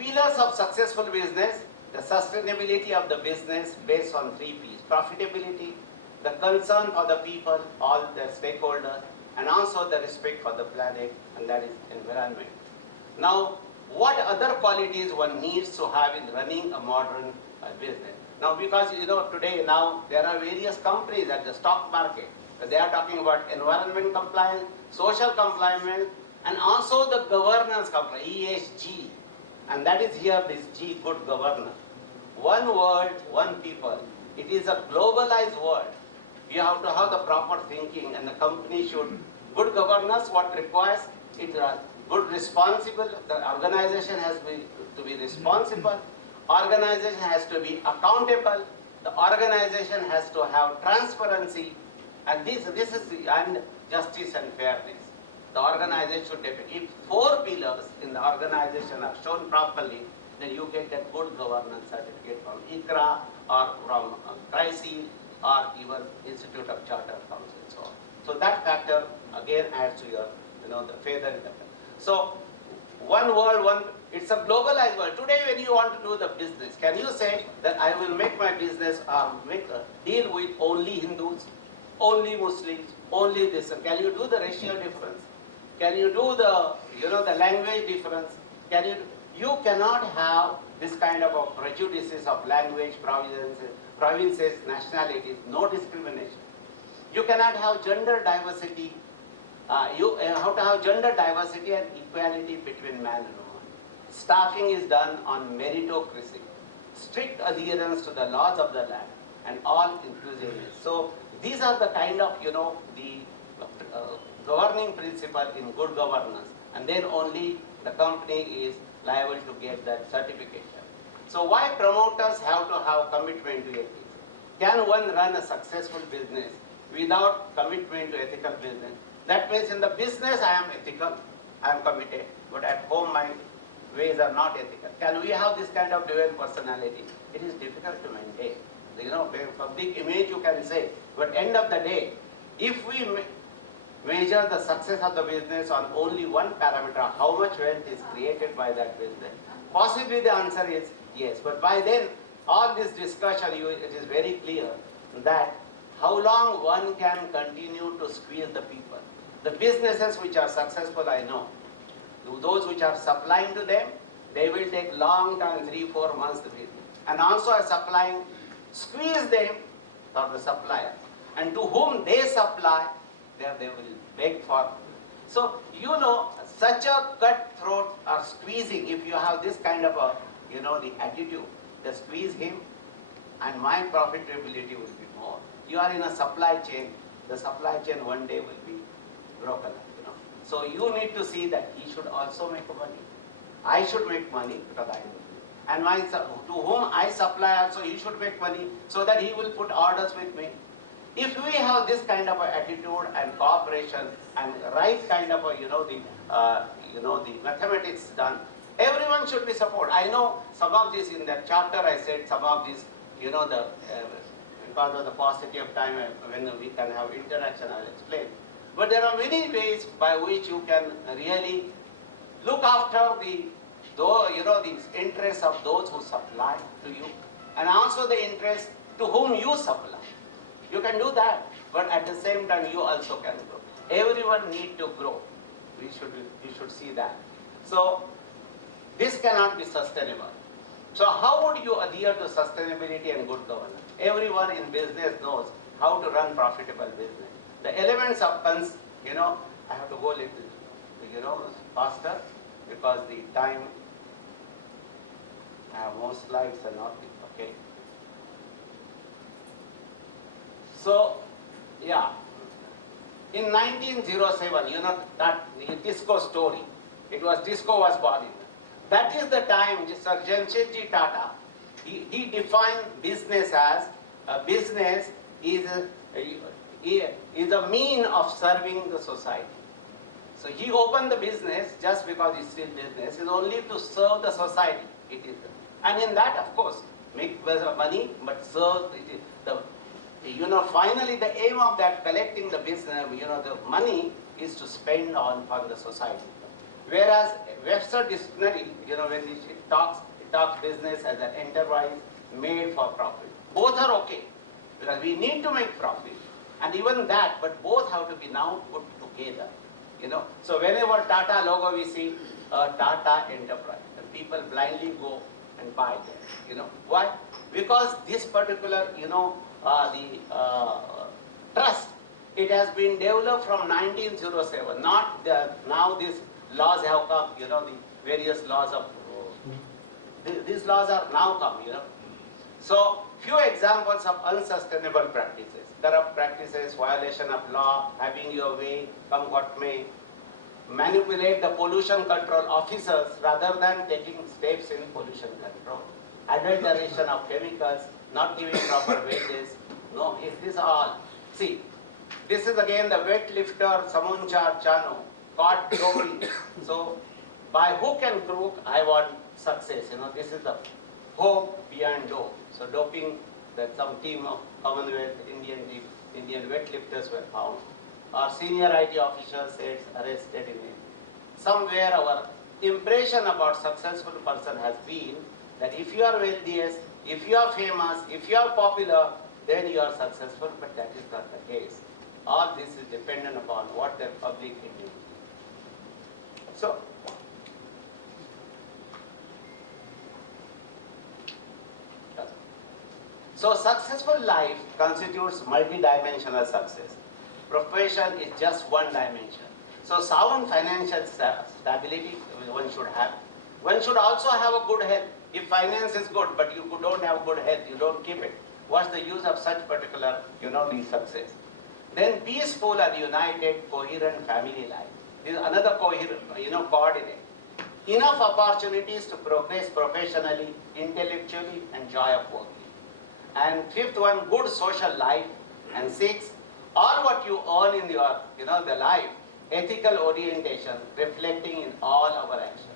pillars of successful business, the sustainability of the business based on 3 P's. Profitability, the concern for the people, all the stakeholders, and also the respect for the planet, and that is environment. Now, what other qualities one needs to have in running a modern business? Now, because today now there are various companies at the stock market. They are talking about environment compliance, social compliance, and also the governance compliance, ESG. And that is here this G, good governance. One world, one people. It is a globalized world. You have to have the proper thinking, and the company should, good governance, what requires, it good responsible, the organization has to be responsible, organization has to be accountable, the organization has to have transparency, and this is and justice and fairness. The organization should definitely, if 4 pillars in the organization are shown properly, then you get that good governance certificate from ICRA or from CRISIL or even Institute of Chartered Council and so on. So that factor again adds to your, the feather in the cap. So one world, it's a globalized world. Today when you want to do the business, can you say that I will make my business deal with only Hindus, only Muslims, only this? Can you do the racial difference? Can you do the, the language difference? You cannot have this kind of prejudices of language, provinces, nationalities, no discrimination. You cannot have gender diversity. You have to have gender diversity and equality between man and woman. Staffing is done on meritocracy, strict adherence to the laws of the land, and all inclusiveness. So these are the kind of, the governing principle in good governance, and then only the company is liable to get that certification. So why promoters have to have commitment to ethics? Can one run a successful business without commitment to ethical business? That means in the business I am ethical, I am committed, but at home my ways are not ethical. Can we have this kind of dual personality? It is difficult to maintain. Public image you can say, but end of the day, if we measure the success of the business on only one parameter, how much wealth is created by that business, possibly the answer is yes. But by then, all this discussion, it is very clear that how long one can continue to squeeze the people. The businesses which are successful, I know, those which are supplying to them, they will take long time, 3-4 months to build. And also a supplying, squeeze them for the supplier. And to whom they supply, there they will beg for. So, such a cutthroat or squeezing, if you have this kind of a, the attitude, they squeeze him and my profitability will be more. You are in a supply chain, the supply chain one day will be broken up, So you need to see that he should also make money. I should make money because I do. And to whom I supply also, he should make money so that he will put orders with me. If we have this kind of attitude and cooperation and right kind of the mathematics done, everyone should be supported. I know some of this in that chapter I said some of this, because of the paucity of time when we can have interaction, I will explain. But there are many ways by which you can really look after the interests of those who supply to you, and also the interests to whom you supply. You can do that, but at the same time you also can grow. Everyone needs to grow. We should see that. So this cannot be sustainable. So how would you adhere to sustainability and good governance? Everyone in business knows how to run profitable business. The elements of I have to go a little, faster because the time. I have more slides and not okay. So, yeah, in 1907, that the disco story. Disco was born in. That is the time Sir Jamshedji Tata, he defined business as a business is a mean of serving the society. So he opened the business just because it's still business, is only to serve the society. It is, and in that, of course, make money, but serve. Finally, the aim of that collecting the business, the money is to spend on for the society. Whereas Webster Dictionary, when it talks business as an enterprise made for profit. Both are okay, because we need to make profit, and even that, but both have to be now put together. So whenever Tata logo we see, Tata Enterprise, and people blindly go and buy that. Why? Because this particular, trust, it has been developed from 1907. Not now these laws have come. The various laws of these laws are now come. So few examples of unsustainable practices: corrupt practices, violation of law, having your way, come what may, manipulate the pollution control officers rather than taking steps in pollution control, adulteration of chemicals, not giving proper wages. No, it is all. See, this is again the weightlifter Samuncha Chano, caught doping. So, by hook and crook, I want success. This is the hope beyond dope. So, doping, that some team of Commonwealth Indian weightlifters were found. Our senior IT officials said arrested in it. Somewhere our impression about successful person has been that if you are wealthiest, if you are famous, if you are popular, then you are successful, but that is not the case. All this is dependent upon what their public image is. So successful life constitutes multidimensional success. Profession is just one dimension. So sound financial stability one should have. One should also have a good health. If finance is good, but you don't have good health, you don't keep it, what's the use of such particular, the success? Then peaceful and united, coherent family life. This is another coordinate. Enough opportunities to progress professionally, intellectually, and joy of working. And fifth one, good social life. And sixth, all what you earn in your, the life, ethical orientation, reflecting in all our actions.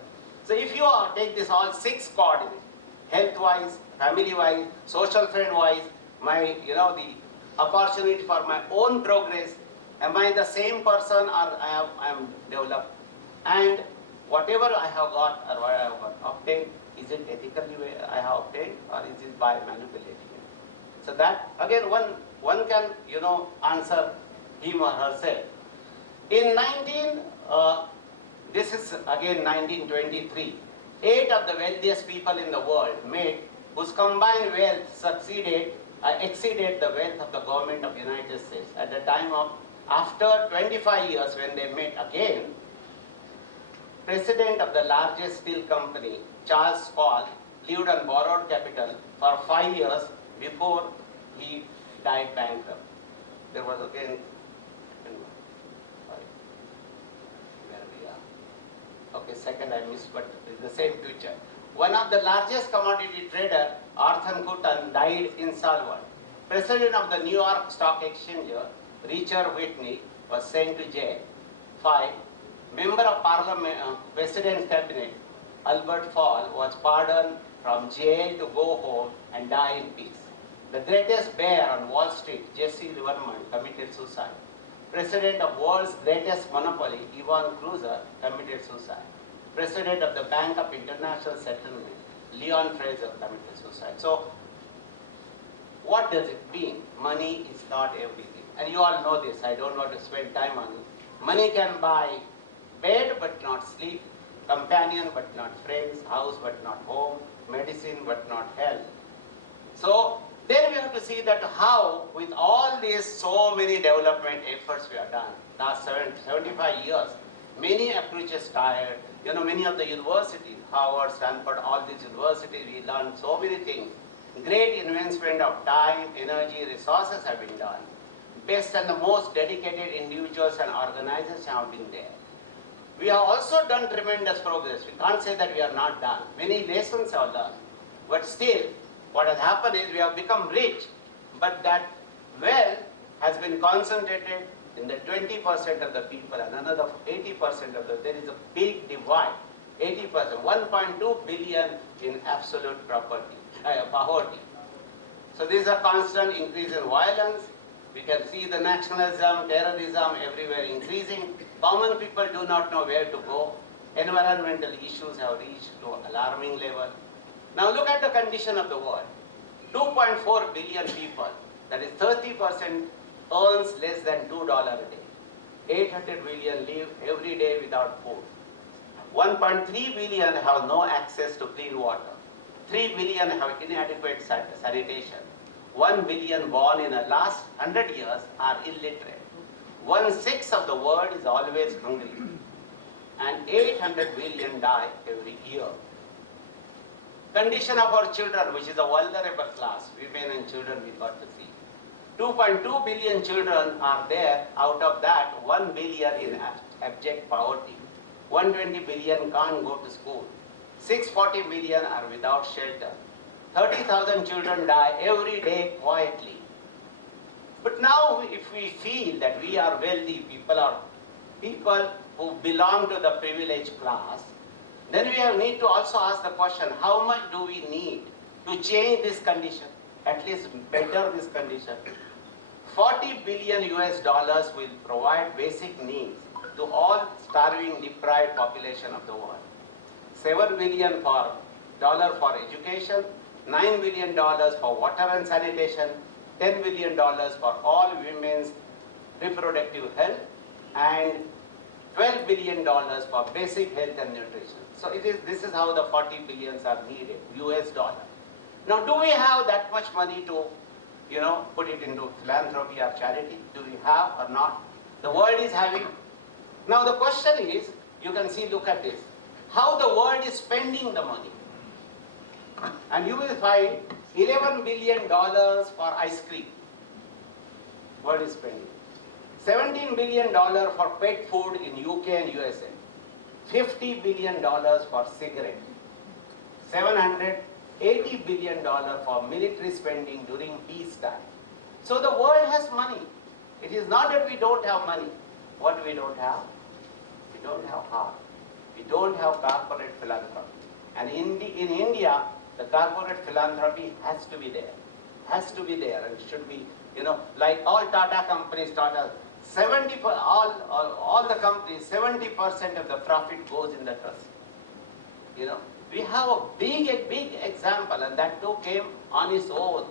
So if you take this all six coordinates, health-wise, family-wise, social friend-wise, my, the opportunity for my own progress, am I the same person or I am developed? And whatever I have got or what I have got obtained, is it ethically I have obtained, or is it by manipulating it? So that, again, one can, answer him or herself. In this is again 1923, 8 of the wealthiest people in the world whose combined wealth exceeded the wealth of the government of the United States. At the time of, after 25 years when they met again, president of the largest steel company, Charles Paul, lived on borrowed capital for 5 years before he died bankrupt. There was again, okay, second I missed, but it's the same picture. One of the largest commodity trader, Arthur Cotton, died in Salford. President of the New York Stock Exchange, Richard Whitney, was sent to jail. 5. Member of Parliament, President's Cabinet, Albert Fall, was pardoned from jail to go home and die in peace. The greatest bear on Wall Street, Jesse Livermore, committed suicide. President of world's greatest monopoly, Ivan Cruiser, committed suicide. President of the Bank of International Settlement, Leon Fraser, committed suicide. So, what does it mean? Money is not everything. And you all know this, I don't want to spend time on it. Money can buy bed but not sleep, companion but not friends, house but not home, medicine but not health. So, then we have to see that how, with all these so many development efforts we have done, last 75 years, many approaches tired, many of the universities, Harvard, Stanford, all these universities, we learned so many things. Great investment of time, energy, resources have been done. Best and the most dedicated individuals and organizations have been there. We have also done tremendous progress. We can't say that we are not done. Many lessons are learned. But still, what has happened is we have become rich, but that wealth has been concentrated in the 20% of the people and another 80% of there is a big divide. 80%, 1.2 billion in absolute poverty. So there is a constant increase in violence. We can see the nationalism, terrorism everywhere increasing. Common people do not know where to go. Environmental issues have reached to alarming level. Now look at the condition of the world. 2.4 billion people, that is 30%, earns less than $2 a day. 800 million live every day without food. 1.3 billion have no access to clean water. 3 billion have inadequate sanitation. 1 billion born in the last 100 years are illiterate. 1/6 of the world is always hungry. And 800 million die every year. Condition of our children, which is a vulnerable class, women and children we got to see. 2.2 billion children are there, out of that 1 billion in abject poverty. 120 billion can't go to school. 640 million are without shelter. 30,000 children die every day quietly. But now if we feel that we are wealthy, people are people who belong to the privileged class, then we need to also ask the question, how much do we need to change this condition, at least better this condition? 40 billion US dollars will provide basic needs to all starving, deprived population of the world. 7 billion dollar for education, $9 billion for water and sanitation, $10 billion for all women's reproductive health, and $12 billion for basic health and nutrition. So this is how the 40 billions are needed, US dollar. Now, do we have that much money to, put it into philanthropy or charity? Do we have or not? The world is having. Now, the question is, you can see, look at this, how the world is spending the money. And you will find $11 billion for ice cream. World is spending. $17 billion for pet food in UK and USA. $50 billion for cigarettes. $780 billion for military spending during peacetime. So the world has money. It is not that we don't have money. What we don't have? We don't have heart. We don't have corporate philanthropy. And in India, the corporate philanthropy has to be there. Has to be there, and it should be, like all Tata companies, all the companies, 70% of the profit goes in the trust. We have a big example, and that too came on its own.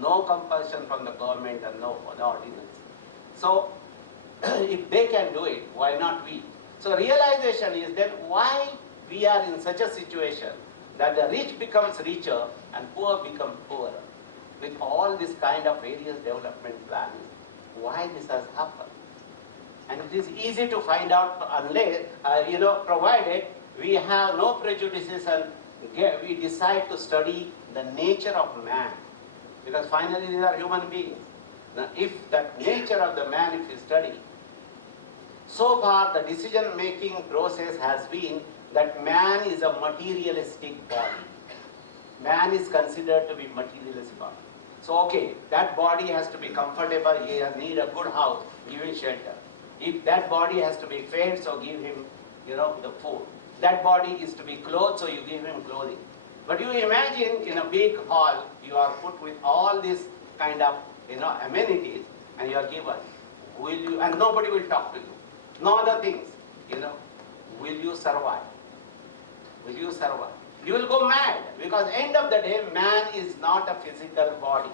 No compulsion from the government and no ordinance. So, if they can do it, why not we? So realization is that why we are in such a situation that the rich becomes richer and poor becomes poorer. With all this kind of various development plans, why this has happened? And it is easy to find out unless, provided we have no prejudices and we decide to study the nature of man. Because finally these are human beings. Now if that nature of the man, if you study, so far the decision-making process has been that man is a materialistic body. Man is considered to be materialistic body. So okay, that body has to be comfortable, he needs a good house, give him shelter. If that body has to be fed, so give him, the food. That body is to be clothed, so you give him clothing. But you imagine in a big hall, you are put with all these kind of, amenities, and you are given. Will you, and nobody will talk to you. No other things, will you survive? Will you survive? You will go mad, because end of the day, man is not a physical body.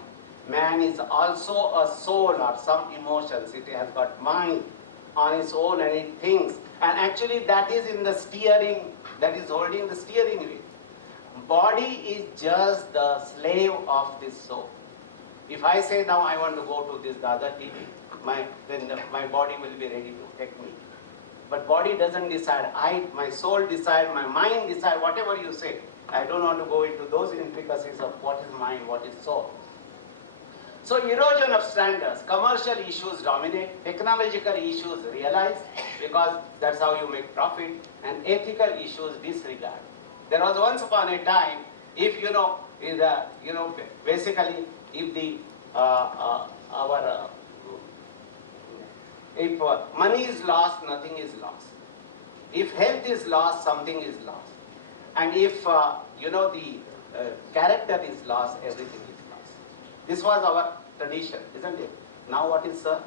Man is also a soul or some emotions. It has got mind on its own and it thinks. And actually that is in the steering, that is holding the steering wheel. Body is just the slave of this soul. If I say now I want to go to this Dada TV, then my body will be ready to take me. But body doesn't decide. My soul decide, my mind decide, whatever you say. I don't want to go into those intricacies of what is mind, what is soul. So erosion of standards, commercial issues dominate, technological issues realize, because that's how you make profit, and ethical issues disregard. There was once upon a time, if basically, if the if money is lost, nothing is lost. If health is lost, something is lost. And if the character is lost, everything is lost. This was our tradition, isn't it? Now what is, sir?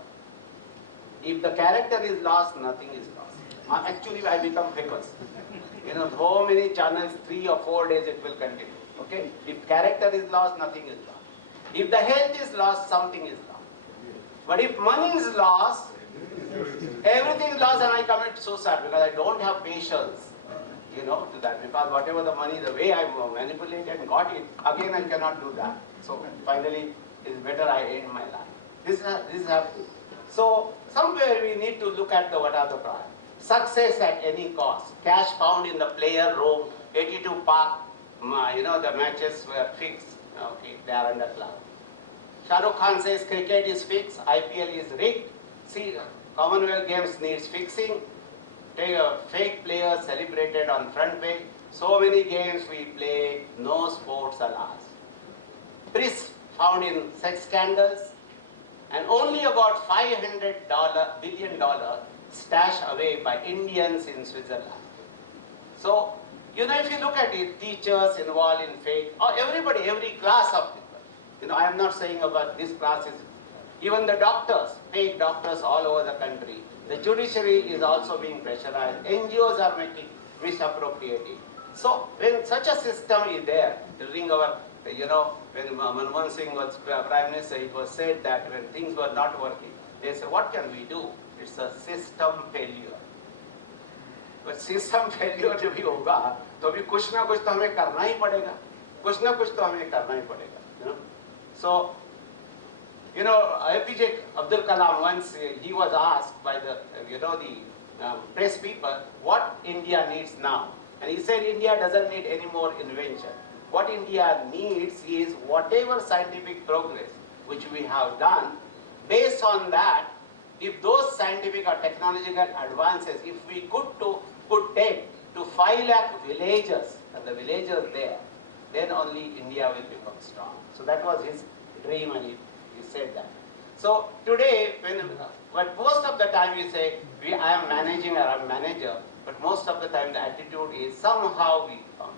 If the character is lost, nothing is lost. Actually, I become famous. You know, so many channels, 3 or 4 days it will continue. Okay? If character is lost, nothing is lost. If the health is lost, something is lost. But if money is lost, everything is lost, and I commit suicide because I don't have patience, you know, to that. Because whatever the money, the way I manipulated and got it, again I cannot do that. So finally, it's better I end my life. This is happening. So somewhere we need to look at what are the priorities. Success at any cost. Cash found in the player room. 82 Park, you know, the matches were fixed. Okay, they are under cloud. Shah Rukh Khan says cricket is fixed, IPL is rigged. See, Commonwealth Games needs fixing. Fake players celebrated on front page. So many games we play, no sports allowed. Priests found in sex scandals, and only about $500 billion stashed away by Indians in Switzerland. So, you know, if you look at it, teachers involved in fake, or everybody, every class of people. You know, I am not saying about this class is, even the doctors, fake doctors all over the country. The judiciary is also being pressurized. NGOs are making misappropriating. So when such a system is there, during our, you know, when Manmohan Singh was Prime Minister, it was said that when things were not working, they said, what can we do? It's a system failure. But system failure जब भी होगा, तो भी कुछ ना कुछ तो हमें करना ही पड़ेगा. कुछ ना कुछ तो हमें करना ही पड़ेगा. You know? So, you know, APJ Abdul Kalam once he was asked by the, you know, the press people, what India needs now, and he said India doesn't need any more invention. What India needs is whatever scientific progress which we have done. Based on that, if those scientific or technological advances, if we could take to 5 lakh villagers and the villagers there, then only India will become strong. So that was his dream, and he said that. So today, but most of the time you say, I am managing or I'm manager, but most of the time the attitude is somehow we come.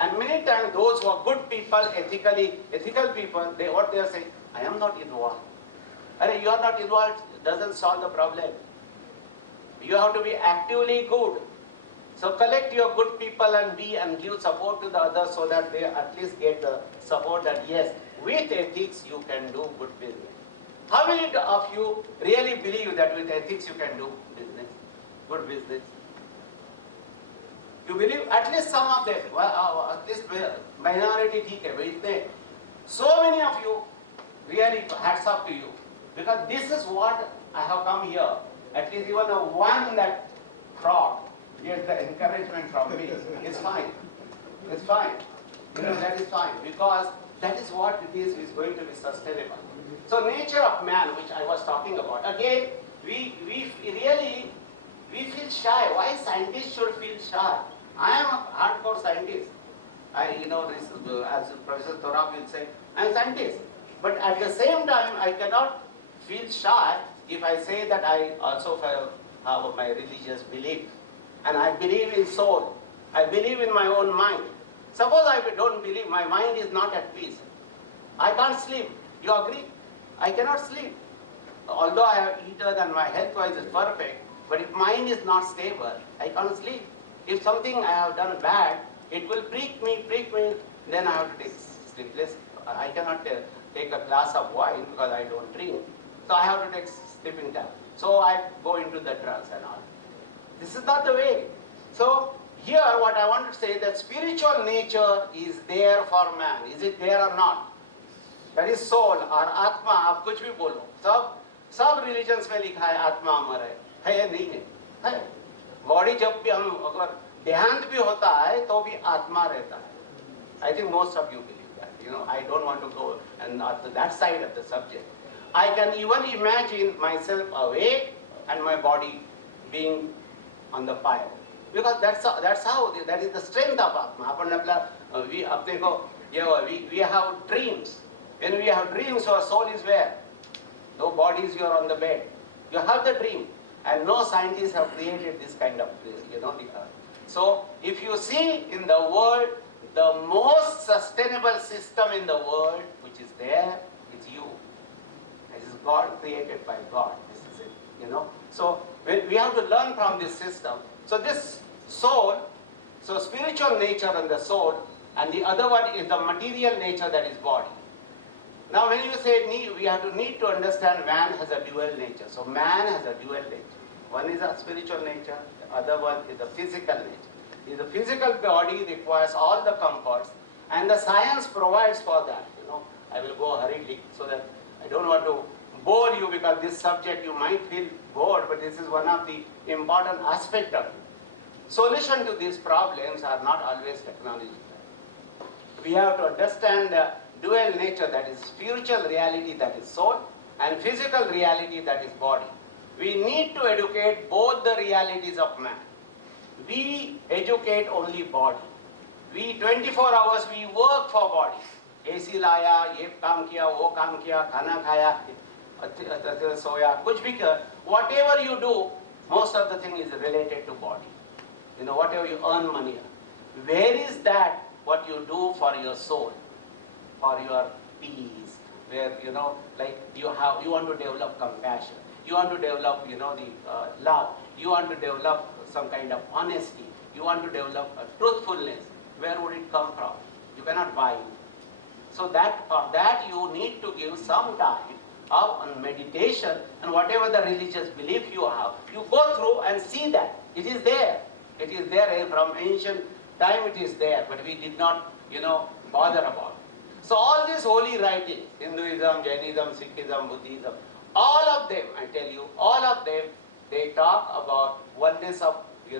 And many times those who are good people, ethical people, what they are saying, I am not involved. And you are not involved doesn't solve the problem. You have to be actively good. So collect your good people and give support to the others so that they at least get the support that yes, with ethics you can do good business. How many of you really believe that with ethics you can do business, good business? You believe? At least some of them, at least minority, so many of you, really hats off to you. Because this is what I have come here. At least even one that fraud gets the encouragement from me. It's fine. It's fine. You know, that is fine. Because that is what it is going to be sustainable. So nature of man, which I was talking about, again, we feel shy. Why scientists should feel shy? I am a hardcore scientist. As Professor Prof will say, I am a scientist. But at the same time, I cannot feel shy if I say that I also have my religious belief. And I believe in soul. I believe in my own mind. Suppose I don't believe, my mind is not at peace. I can't sleep. You agree? I cannot sleep. Although I have eaten and my health-wise is perfect, but if mind is not stable, I can't sleep. If something I have done bad, it will prick me, then I have to take sleepless. I cannot take a glass of wine because I don't drink. So I have to take sleeping tablet. So I go into the drugs and all. This is not the way. So here what I want to say is that spiritual nature is there for man. Is it there or not? That is soul or atma. आप कुछ भी बोलो. सब religions में लिखा है आत्मा अमर है या नहीं है? Body जब भी हम अगर देहांत भी होता है तो भी आत्मा रहता है. I think most of you believe that. You know, I don't want to go and not to that side of the subject. I can even imagine myself awake and my body being on the pyre. Because that is the strength of Atma. We have dreams. When we have dreams, our soul is where? No bodies, you are on the bed. You have the dream. And no scientists have created this kind of, you know, the earth. So, if you see in the world, the most sustainable system in the world, which is there, is you. This is God, created by God. This is it, you know. So, we have to learn from this system. So, this soul So spiritual nature and the soul, and the other one is the material nature, that is body. Now when you say need, we have to need to understand man has a dual nature. So man has a dual nature. One is a spiritual nature, the other one is the physical nature. The physical body requires all the comforts, and the science provides for that. I will go hurriedly so that I don't want to bore you, because this subject you might feel bored, but this is one of the important aspects of it. Solution to these problems are not always technological. We have to understand the dual nature, that is spiritual reality, that is soul, and physical reality, that is body. We need to educate both the realities of man. We educate only body. We 24 hours we work for body. AC लाया, ये काम किया, वो काम किया, खाना खाया, सोया, कुछ भी कर. Whatever you do, most of the thing is related to body. Whatever you earn money. Where is that what you do for your soul, for your peace? Where like you want to develop compassion. You want to develop, the love. You want to develop some kind of honesty. You want to develop truthfulness. Where would it come from? You cannot buy it. So for that you need to give some time of meditation, and whatever the religious belief you have, you go through and see that it is there. It is there from ancient time. It is there, but we did not, bother about it. So all these holy writings, Hinduism, Jainism, Sikhism, Buddhism, all of them, I tell you, all of them, they talk about oneness of, the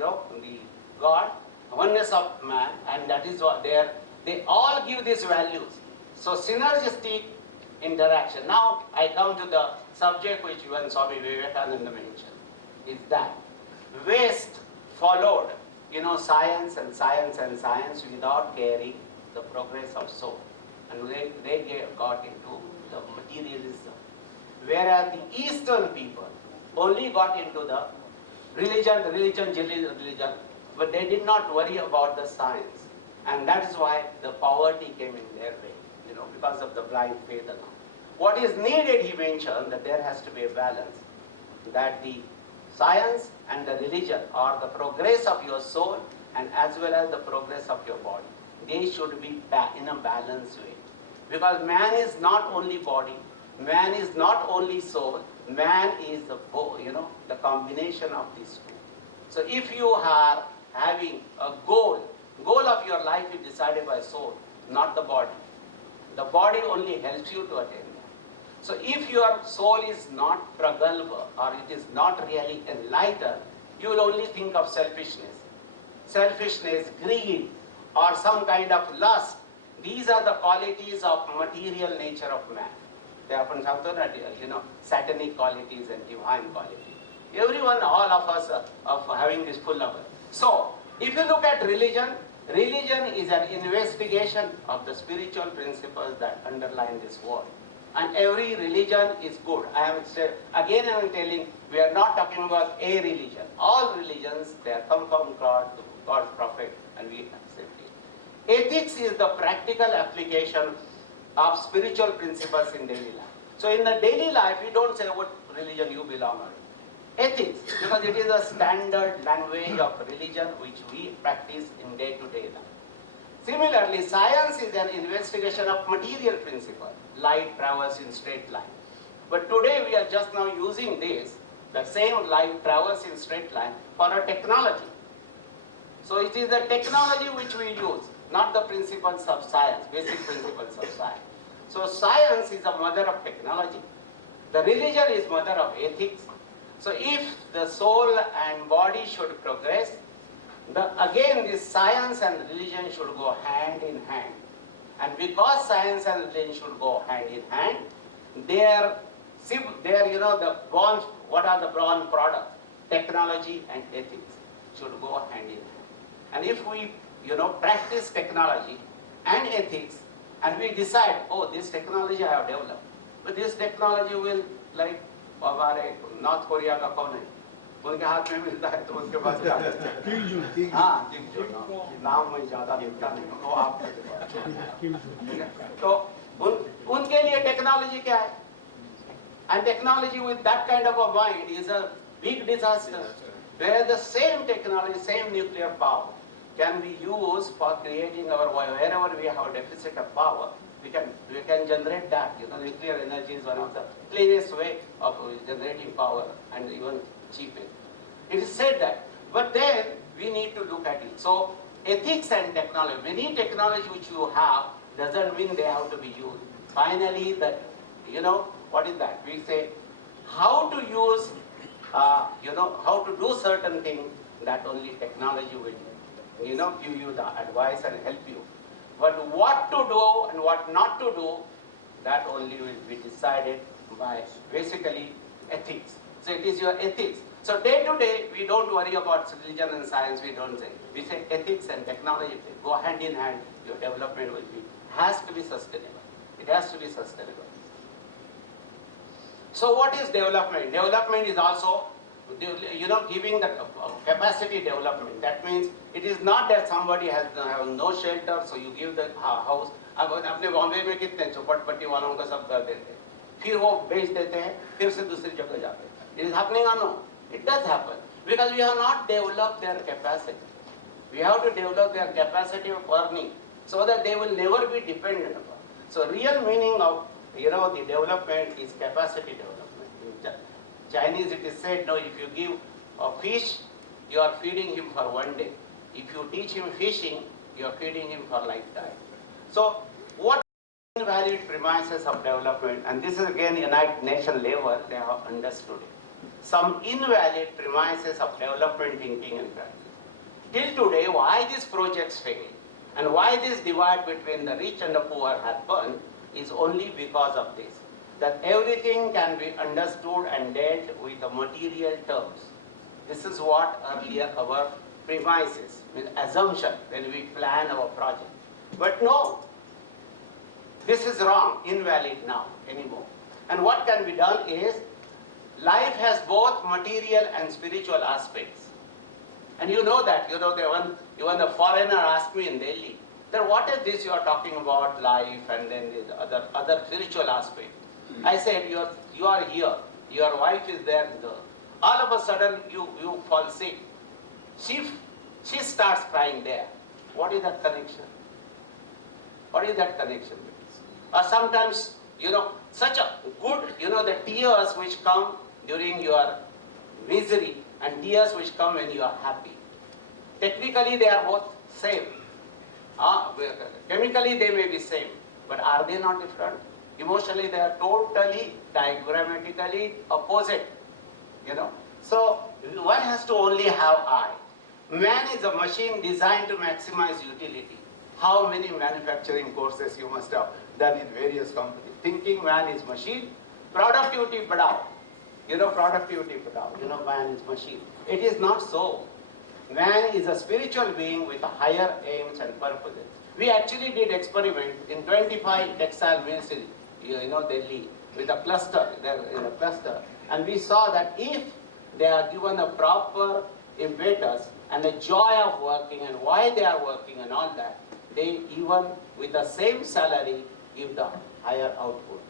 God, oneness of man, and that is what they all give these values. So synergistic interaction. Now I come to the subject which even Swami Vivekananda mentioned, is that West followed, science and science and science without caring the progress of soul. And they got into the materialism. Whereas the Eastern people only got into the religion, but they did not worry about the science. And that is why the poverty came in their way, because of the blind faith and all. What is needed, he mentioned, that there has to be a balance, that the science and the religion are the progress of your soul and as well as the progress of your body. They should be in a balanced way. Because man is not only body, man is not only soul, man is the combination of these two. So if you are having a goal of your life is decided by soul, not the body. The body only helps you to attain that. So if your soul is not pragalpa, or it is not really enlightened, you will only think of selfishness, greed, or some kind of lust. These are the qualities of material nature of man. They often talk about, satanic qualities and divine qualities. Everyone, all of us are having this full of it. So, if you look at religion is an investigation of the spiritual principles that underline this world. And every religion is good. I am telling, we are not talking about a religion. All religions, they are come from God, God's prophet, and we accept it. Ethics is the practical application of spiritual principles in daily life. So in the daily life, we don't say what religion you belong to. Ethics, because it is a standard language of religion which we practice in day-to-day life. Similarly, science is an investigation of material principle. Light travels in straight line. But today we are just now using the same light travels in straight line for a technology. So it is the technology which we use, not the principles of science, basic principles of science. So science is the mother of technology. The religion is mother of ethics. So if the soul and body should progress, again this science and religion should go hand in hand. And because science and religion should go hand in hand, what are the born products? Technology and ethics should go hand in hand. And if we, practice technology and ethics, and we decide, oh, this technology I have developed, but this technology will, like, हमारे north Korea का कौन है, उनके हाथ में मिलता है तो उसके पास हाँ नाम में ज्यादा मिलता नहीं, वो आप तो उनके लिए टेक्नोलॉजी क्या है, and technology with that kind of a mind is a big disaster, where the same technology, same nuclear power can be used for creating our, wherever we have a deficit of power, we can generate that. Nuclear energy is one of the cleanest way of generating power and even cheapest. It is said that, but then we need to look at it. So ethics and technology, many technology which you have doesn't mean they have to be used. Finally, that, what is that? We say how to use, how to do certain things, that only technology will, give you the advice and help you. But what to do and what not to do, that only will be decided by basically ethics. So it is your ethics. So day to day, we don't worry about religion and science, we don't say. We say ethics and technology go hand in hand, your development has to be sustainable. It has to be sustainable. So what is development? Development is also, giving the capacity development. That means it is not that somebody has no shelter, so you give the house. अब अपने बॉम्बे में कितने चौपटपट्टी वालों को सब कर देते हैं, फिर वो बेच देते हैं, फिर से दूसरी जगह जाते हैं. It is happening or no? It does happen because we have not developed their capacity. We have to develop their capacity of earning so that they will never be dependent upon. So real meaning of the development is capacity development. In Chinese it is said, no, if you give a fish, you are feeding him for one day. If you teach him fishing, you are feeding him for lifetime. So what invalid premises of development, and this is again United Nations level, they have understood it. Some invalid premises of development thinking and practice. Till today, why these projects fail and why this divide between the rich and the poor happened is only because of this. That everything can be understood and dealt with the material terms. This is what earlier our premises, assumption when we plan our project. But no, this is wrong, invalid now anymore. And what can be done is, life has both material and spiritual aspects. And you know that, even the foreigner asked me in Delhi, that what is this you are talking about life and then the other spiritual aspect. I said, you are here, your wife is there, all of a sudden you fall sick. She starts crying there. What is that connection? What is that connection? Or sometimes, such a good, the tears which come during your misery and tears which come when you are happy. Technically they are both same. Chemically they may be same, but are they not different? Emotionally they are totally, diagrammatically opposite. So one has to only have I. Man is a machine designed to maximize utility. How many manufacturing courses you must have done in various companies? Thinking man is machine, productivity badao. Productivity badao. Man is machine. It is not so. Man is a spiritual being with higher aims and purposes. We actually did experiment in 25 textile mills in Delhi with a cluster, and we saw that if they are given a proper impetus and the joy of working and why they are working and all that, they even with the same salary give the higher output.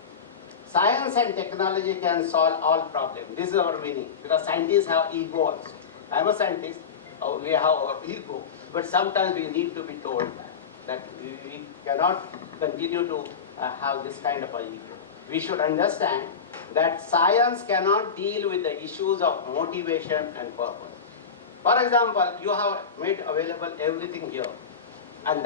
Science and technology can solve all problems. This is our meaning, because scientists have ego also. I am a scientist, we have our ego, but sometimes we need to be told that we cannot continue to have this kind of a ego. We should understand that science cannot deal with the issues of motivation and purpose. For example, you have made available everything here, and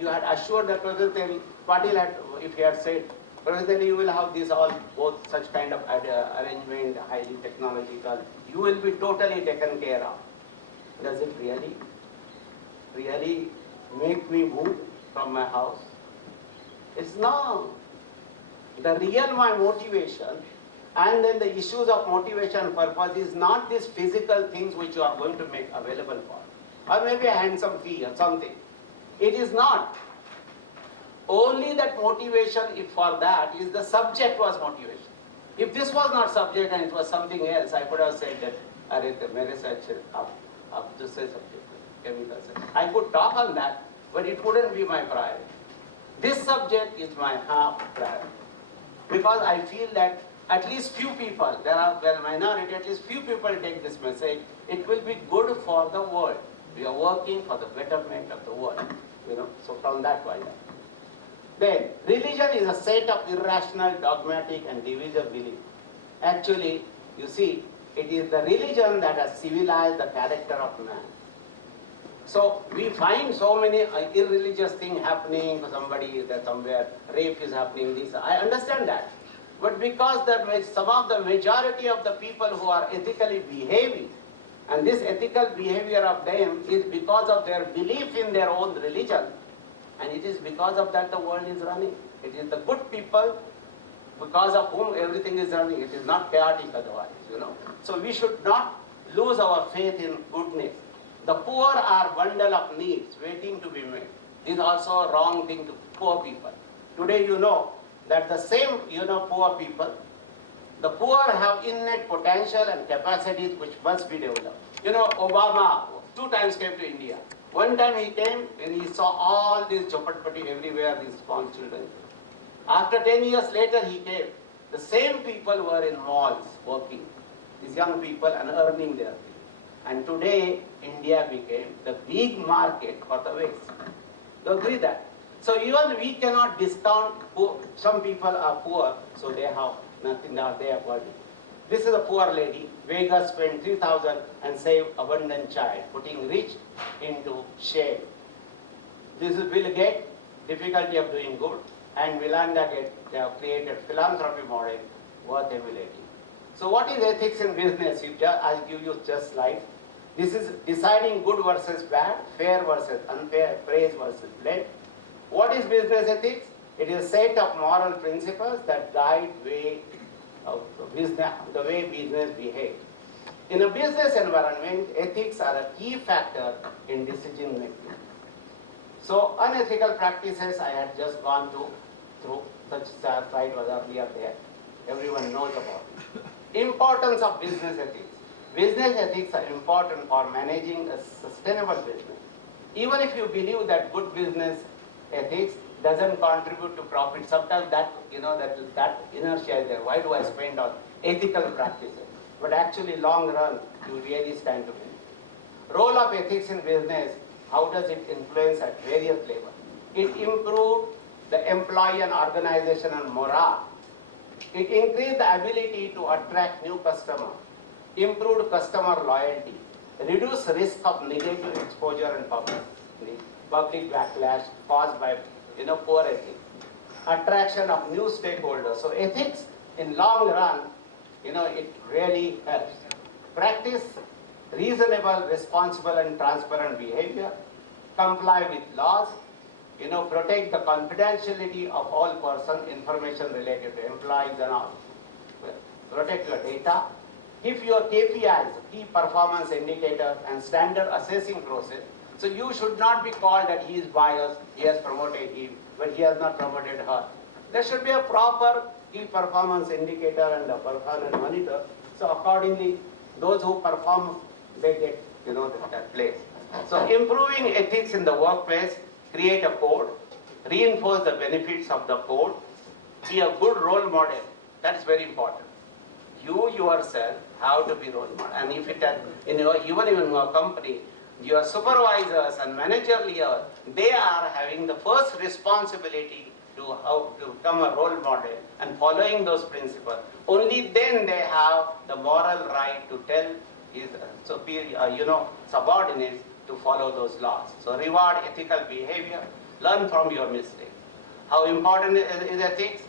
you had assured that Professor Teli, Patil had, if he had said, Professor Teli, you will have this all, both such kind of arrangement, highly technological, you will be totally taken care of. Does it really make me move from my house? It's no. The real my motivation and then the issues of motivation and purpose is not these physical things which you are going to make available for, or maybe a handsome fee or something. It is not. Only that motivation, if for that, is the subject was motivation. If this was not subject and it was something else, I could have said that, I could talk on that, but it wouldn't be my priority. This subject is my half priority. Because I feel that at least few people, there are minority, at least few people take this message, it will be good for the world. We are working for the betterment of the world, so from that point of view. Then, religion is a set of irrational, dogmatic and divisive beliefs. Actually, you see, it is the religion that has civilized the character of man. So, we find so many irreligious things happening, somebody is there somewhere, rape is happening, this, I understand that. But because some of the majority of the people who are ethically behaving, and this ethical behavior of them is because of their belief in their own religion, and it is because of that the world is running. It is the good people because of whom everything is running. It is not chaotic otherwise, So we should not lose our faith in goodness. The poor are bundle of needs waiting to be met. This is also a wrong thing to poor people. Today you know that the same, poor people, the poor have innate potential and capacities which must be developed. Obama 2 times came to India. One time he came and he saw all these chopatpati everywhere, these small children. After 10 years later he came. The same people were in malls working, these young people, and earning their fee. And today India became the big market for the West. Do you agree that? So even we cannot discount poor. Some people are poor, so they have nothing, they are working. This is a poor lady. Vegas spent 3,000 and saved abundant child, putting rich into shame. This is Bill Gates, difficulty of doing good, and Melinda Gates. They have created philanthropy model worth emulating. So what is ethics in business? I'll give you just slide. This is deciding good versus bad, fair versus unfair, praise versus blame. What is business ethics? It is a set of moral principles that guide the way business behaves. In a business environment, ethics are a key factor in decision making. So unethical practices, I had just gone through, such slide was earlier there. Everyone knows about it. Importance of business ethics. Business ethics are important for managing a sustainable business. Even if you believe that good business ethics doesn't contribute to profit, sometimes that inertia is there. Why do I spend on ethical practices? But actually, long run, you really stand to win. Role of ethics in business, how does it influence at various levels? It improves the employee and organizational morale. It increased the ability to attract new customers, improved customer loyalty, reduce risk of negative exposure and public backlash caused by poor ethics, attraction of new stakeholders. So ethics in long run, it really helps. Practice reasonable, responsible and transparent behavior, comply with laws, protect the confidentiality of all person information related to employees and all. Protect your data. If your KPIs, key performance indicators and standard assessing process, so you should not be called that he is biased, he has promoted him, but he has not promoted her. There should be a proper key performance indicator and a performance monitor. So accordingly, those who perform, they get, that place. So improving ethics in the workplace, create a code, reinforce the benefits of the code, be a good role model. That's very important. You yourself have to be role model. And if it even in your company, your supervisors and manager leader, they are having the first responsibility to become a role model and following those principles. Only then they have the moral right to tell his superior, subordinates to follow those laws. So reward ethical behavior, learn from your mistakes. How important is ethics?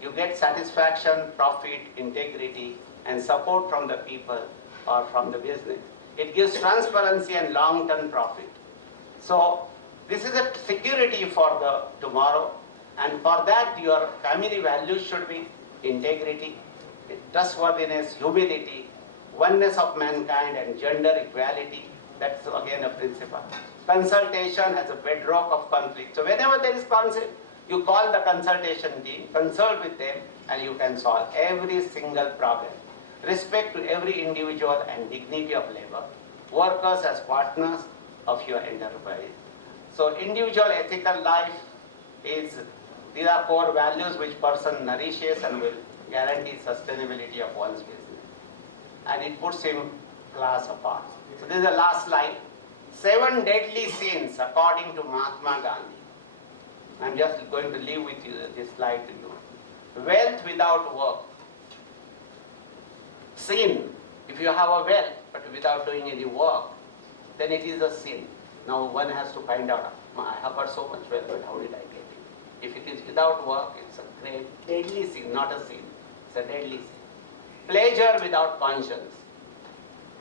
You get satisfaction, profit, integrity, and support from the people or from the business. It gives transparency and long-term profit. So this is a security for the tomorrow, and for that your family values should be integrity, trustworthiness, humility, oneness of mankind and gender equality. That's again a principle. Consultation as a bedrock of conflict. So whenever there is conflict, you call the consultation team, consult with them, and you can solve every single problem. Respect to every individual and dignity of labor. Workers as partners of your enterprise. So individual ethical life these are core values which person nourishes and will guarantee sustainability of one's business. And it puts him class apart. So this is the last slide. 7 deadly sins according to Mahatma Gandhi. I'm just going to leave with you this slide to you. Wealth without work. Sin. If you have a wealth but without doing any work, then it is a sin. Now one has to find out, I have got so much wealth, but how did I get it? If it is without work, it's a great, deadly sin, not a sin. It's a deadly sin. Pleasure without conscience.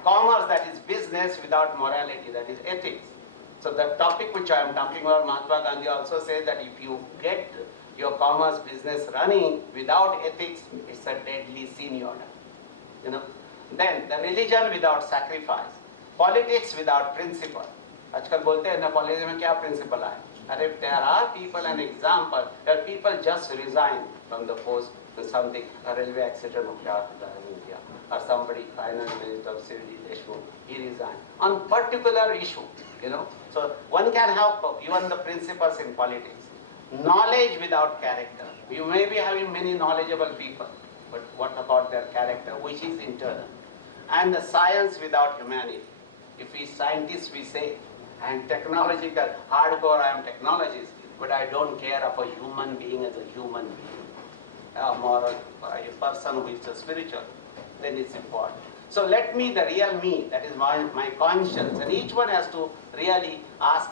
Commerce, that is business without morality, that is ethics. So the topic which I am talking about, Mahatma Gandhi also says that if you get your commerce business running without ethics, it's a deadly sin you have done. Then the religion without sacrifice. Politics without principle. आजकल बोलते हैं ना politics में क्या principal है? अरे there are people, an example, where people just resign from the post to something, a railway accident हो गया in India, or somebody, finance minister of civil, he resigned on particular issue, So one can have even the principles in politics. Knowledge without character. You may be having many knowledgeable people, but what about their character, which is internal? And the science without humanity. If we scientists, we say, I am technological, hardcore, I am technologist, but I don't care of a human being as a human being, a moral, a person who is a spiritual, then it's important. So let me, the real me, that is my conscience, and each one has to really ask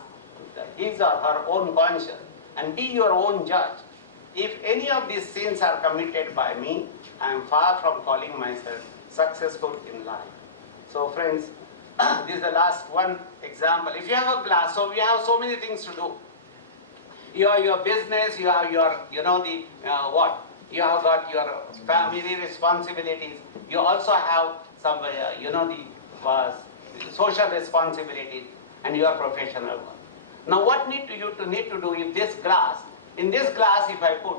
his or her own conscience and be your own judge. If any of these sins are committed by me, I am far from calling myself successful in life. So friends, this is the last one example. If you have a glass, so we have so many things to do. You have your business, you have your, what? You have got your family responsibilities. You also have some, the social responsibilities and your professional work. Now what you need to do in this glass, if I put,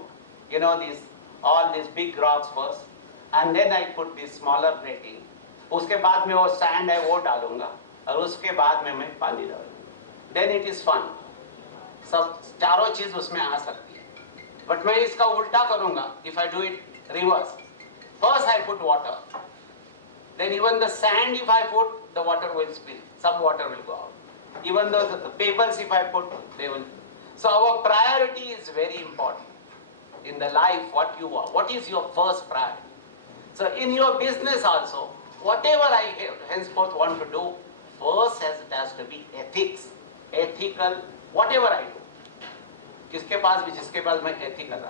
all these big rocks first, and then I put this smaller plating, उसके बाद में वो sand है वो डालूंगा और उसके बाद में मैं पानी डालूंगा. Then it is fun. सब चारों चीज उसमें आ सकती है. But मैं इसका उल्टा करूंगा. If I do it reverse, first I put water. Then even the sand, if I put, the water will spill. Some water will go out. Even though the pebbles, if I put, they will. So our priority is very important in the life. What you are. What is your first priority? So in your business also, whatever I henceforth want to do, first it has to be ethics, ethical, whatever I do. जिसके पास मैं ethical,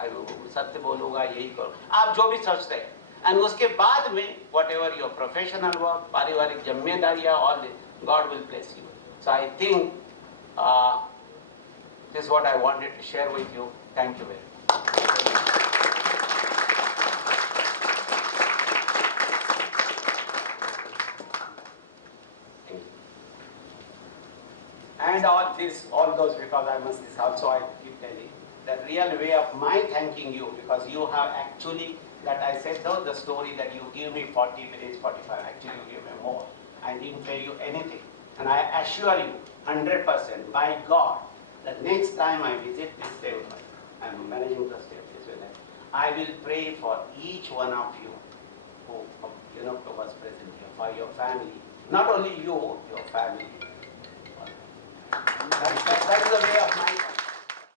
सत्य बोलूँगा, यही करूँ, आप जो भी सोचते हैं, and उसके बाद में whatever your professional work, पारिवारिक जिम्मेदारियाँ, all this, God will bless you. So I think this is what I wanted to share with you. Thank you very much. And all those, because I must, this also I keep telling, the real way of my thanking you, because you have actually, that I said, though, the story that you give me 40 minutes, 45, actually you give me more. I didn't pay you anything. And I assure you, 100%, by God, that next time I visit this table, I'm managing trustee of this village, I will pray for each one of you who, was present here, for your family. Not only you, your family. That is the way of my